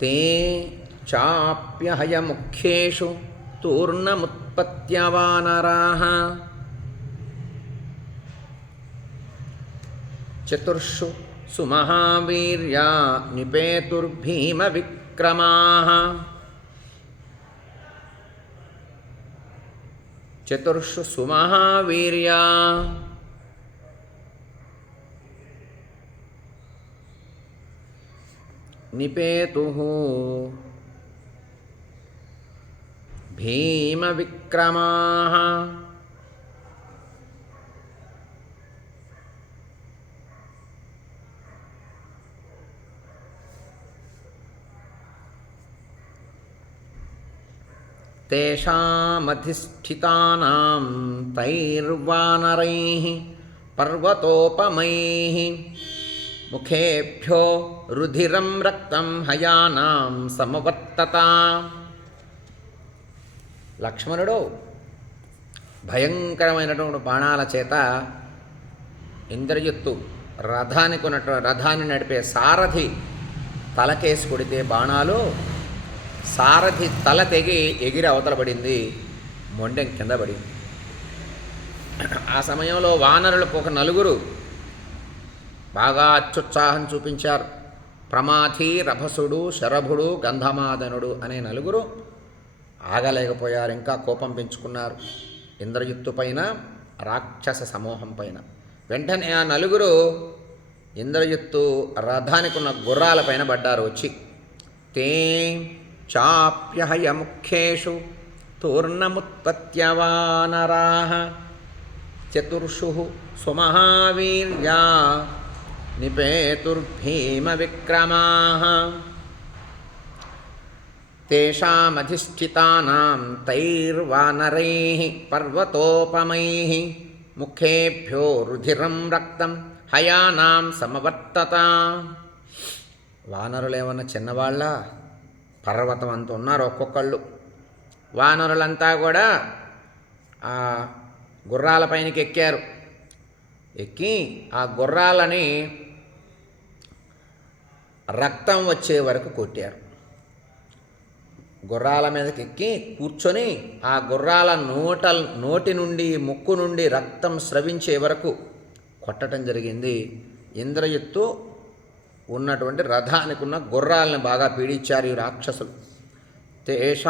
ते चाप्यहयमुख्येषु तूर्णमुत्पत्त्यवानराः। चतुर्षु सुमहावीर्या निपेतुर्भीमविक्रमाः। चतुर्षु सुमहावीर्या निपेतुः भीमविक्रमाः। तेषामधिष्ठितानां तैर्वानरैः पर्वतोपमैः ముఖేభ్యో రుధిరం రక్తం హయానాం సమవర్త లక్ష్మణుడు భయంకరమైనటువంటి బాణాల చేత ఇంద్రజిత్తు రథానికి ఉన్నట్టు రథాన్ని నడిపే సారథి తలకేసి కొడితే బాణాలు సారథి తల తెగి ఎగిరి అవతలబడింది మొండెం కింద పడింది. ఆ సమయంలో వానరులకు ఒక నలుగురు బాగా అత్యుత్సాహం చూపించారు. ప్రమాథి రభసుడు శరభుడు గంధమాదనుడు అనే నలుగురు ఆగలేకపోయారు ఇంకా కోపం పెంచుకున్నారు. ఇంద్రయుత్తు పైన రాక్షస సమూహం పైన. వెంటనే ఆ నలుగురు ఇంద్రయుత్తు రథానికి ఉన్న గుర్రాల పైన పడ్డారు. వచ్చి తే చాప్యహయ ముఖ్యేషు తూర్ణముత్పత్యవానరా చతుర్షు సుమహావీర్యా నిపేతుర్భీమ విక్రమా तेषामधिष्ठितानां तैर्वानरैः पर्वतोपमैः मुखेभ्यो रुधिरं रक्तं హయానాం సమవర్తత వానరులు ఏమన్నా చిన్నవాళ్ళ పర్వతం అంత ఉన్నారు ఒక్కొక్కళ్ళు వానరులంతా కూడా ఆ గుర్రాల పైనకి ఎక్కారు ఎక్కి ఆ గుర్రాలని రక్తం వచ్చే వరకు కొట్టారు. గుర్రాల మీదకి ఎక్కి కూర్చొని ఆ గుర్రాల నోట నోటి నుండి ముక్కు నుండి రక్తం స్రవించే వరకు కొట్టడం జరిగింది. ఇంద్రజిత్తు ఉన్నటువంటి రథానికి ఉన్న గుర్రాలను బాగా పీడించారు ఈ రాక్షసులు. తేష